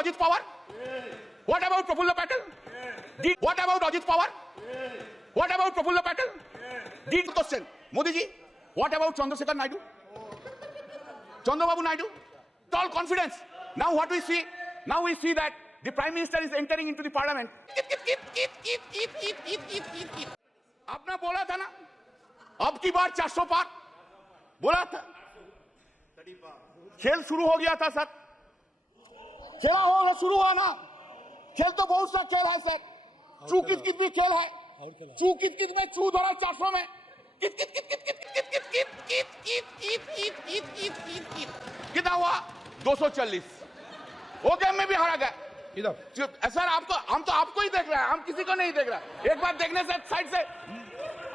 Ajit Pawar? What about Prafulla Patel? What about Ajit Pawar? What about Prafulla Patel? Did question Modi ji? What about Chandrasekhar Naidu? Chandrababu Naidu? With all confidence. Now what we see? Now we see that the Prime Minister is entering into the Parliament. आपने बोला था ना, अब की बार 400 पार बोला था, खेल शुरू हो गया था सर, खेला होगा शुरू हुआ ना, खेल तो बहुत सा खेल है सर, चू कित कित भी खेल है, चू कित कित में चू धरा 400 में, कित कित कित कित कित कित कित कित कित कित कित कित कित कितना हुआ 240, वो गेम में भी हारा गया। सर आपको, हम तो आपको ही देख रहे हैं, हम किसी को नहीं देख रहे। एक बार देखने से साइड से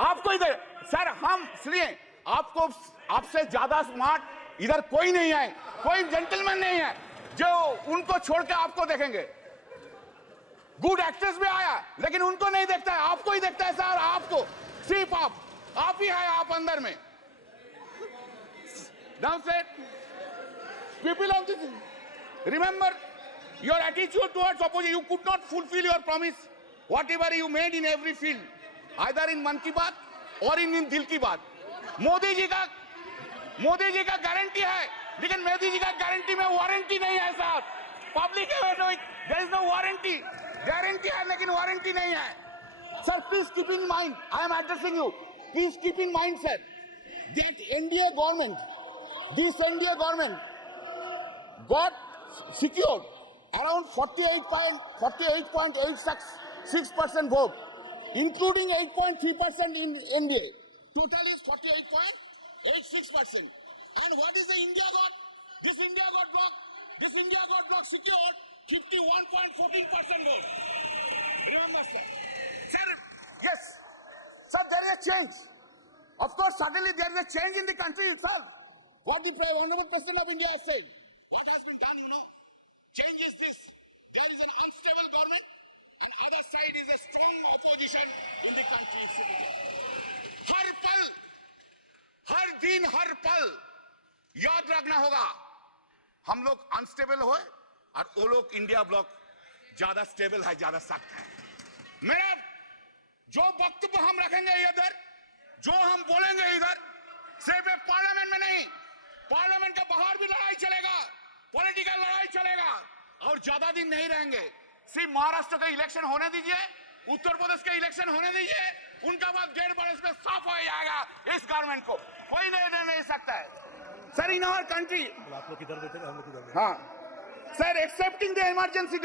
आपको ही देख सर, हम इसलिए आपको, आपसे ज्यादा स्मार्ट इधर कोई नहीं है, कोई जेंटलमैन नहीं है जो उनको छोड़ के आपको देखेंगे। गुड एक्ट्रेस भी आया लेकिन उनको नहीं देखता है, आपको ही देखता है सर, आपको सिर्फ आप ही है, आप अंदर में। Now said, people of this, remember your attitude towards opposition. You could not fulfill your promise, whatever you made in every field, either in मन की बात और in दिल की बात। मोदी जी का गारंटी है, लेकिन मोदी जी का गारंटी में वारंटी नहीं है साहब। Public there is no warranty, guarantee है लेकिन वारंटी नहीं है। Sir, please keep in mind, I am addressing you. Please keep in mind, sir, that NDA government, this NDA government got secured around 48.86% vote, including 8.3% in NDA. Total is 48.86%. And what is the India got? This India got block secured 51.14% vote. Remember, sir. Sir, yes. Sir, there is a change. Of course, suddenly there is a change in the country itself. What the Honorable President of India has said. What has been done, Change is this. There is an unstable government and other side is a strong opposition in the country. हर पल, हर दिन, हर पल याद रखना होगा, हम लोग unstable हो और वो लोग इंडिया ब्लॉक ज्यादा स्टेबल है, ज्यादा सख्त है। मेरा जो वक्तव्य हम रखेंगे इधर, जो हम बोलेंगे इधर, सिर्फ पार्लियामेंट में नहीं, पार्लियामेंट के बाहर भी लड़ाई चलेगा, पॉलिटिकल लड़ाई चलेगा और ज्यादा दिन नहीं रहेंगे। सिर्फ महाराष्ट्र का इलेक्शन होने दीजिए, उत्तर प्रदेश का इलेक्शन होने दीजिए, उनका बाद 1.5 बरस में साफ हो जाएगा इस गवर्नमेंट को, कोई नहीं सकता है सर इन आवर कंट्री। आप लोग किधर देते हैं, हम लोग किधर देते हैं? हाँ sir, accepting the emergency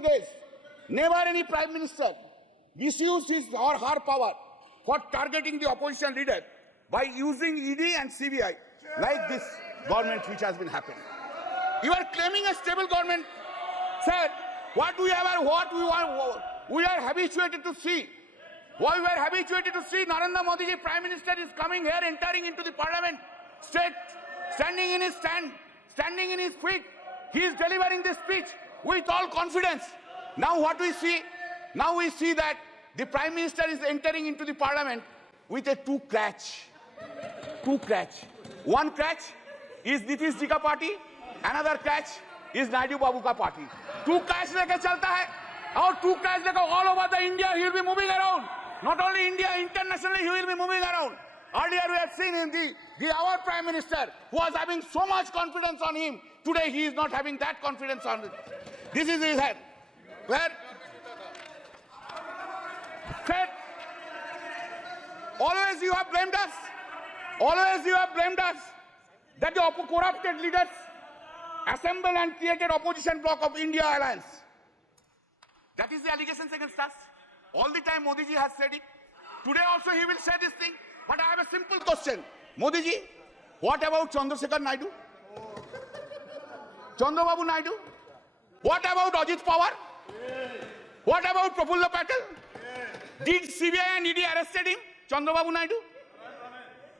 days, never any prime minister misused his or her power for targeting the opposition leader by using ED and CBI like this government which has been happening. You are claiming a stable government, sir. What we are habituated to see. What we are habituated to see, Narendra Modi ji, Prime Minister, is coming here, entering into the Parliament, standing in his feet. He is delivering this speech with all confidence. Now what we see? Now we see that the Prime Minister is entering into the Parliament with a two crutch. One crutch is Nitish ji ka party, another crutch is Naidu Babu ka party. Two crutch leke chalta hai, और two crutch leke all over the India he will be moving around. Not only India, internationally he will be moving around. Earlier we have seen in our Prime Minister who was having so much confidence on him. Today he is not having that confidence on him. This is his head. Where? Always you have blamed us. That the corrupted leaders assembled and created opposition bloc of India Alliance. That is the allegations against us. All the time Modi ji has said it. Today also he will say this thing. But I have a simple question. Modi ji, what about Chandrasekhar Naidu? Chandrababu Naidu? What about Ajit Pawar? What about Prafulla Patel? Did CBI and ED arrested him? Chandrababu Naidu?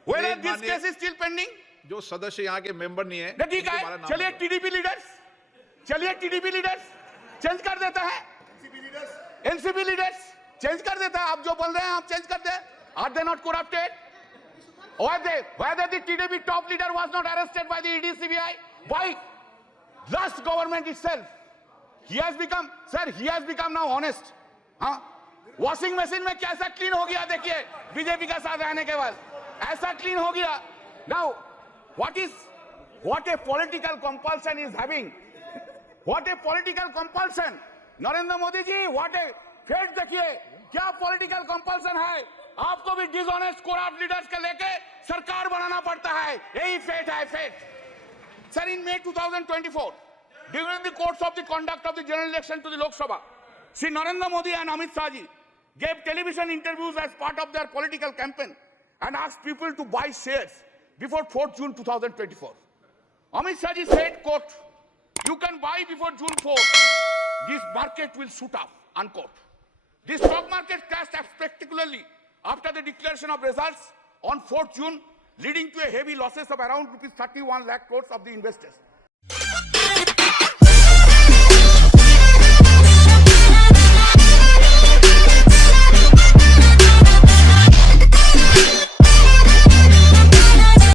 Whether this case is still pending? जो सदस्य यहाँ के member नहीं है, ठीक है, चलिए TDP leaders change कर देता है, एनसीपी लीडर्स चेंज कर देता है। आप जो बोल रहे हैं आप चेंज कर दे। Are they not corrupted? Whether the TDP top leader was not arrested by the ED CBI? Why? last government itself. He has become, sir, he has become now honest. हाँ? वॉशिंग मशीन में कैसा clean हो गया देखिए BJP का साथ रहने के बाद ऐसा क्लीन हो गया. Now, what a political compulsion is having. What a political compulsion. Narendra Modi ji, what a fate देखिए क्या पॉलिटिकल कंपल्सन है. आपको भी डिसऑनेस्ट कोराप्ट लीडर्स के लेके सरकार बनाना पड़ता है. यही फेट है, fate. Sir, in May 2024, during the course of the conduct of the general election to the Lok Sabha, Sri Narendra Modi and Amit Shah ji gave television interviews as part of their political campaign and asked people to buy shares before 4th June 2024. Amit Shah ji said, quote, "You can buy before June 4th. This market will shoot up," unquote. The stock market crashed spectacularly after the declaration of results on 4th June, leading to a heavy losses of around rupees 31 lakh crores of the investors.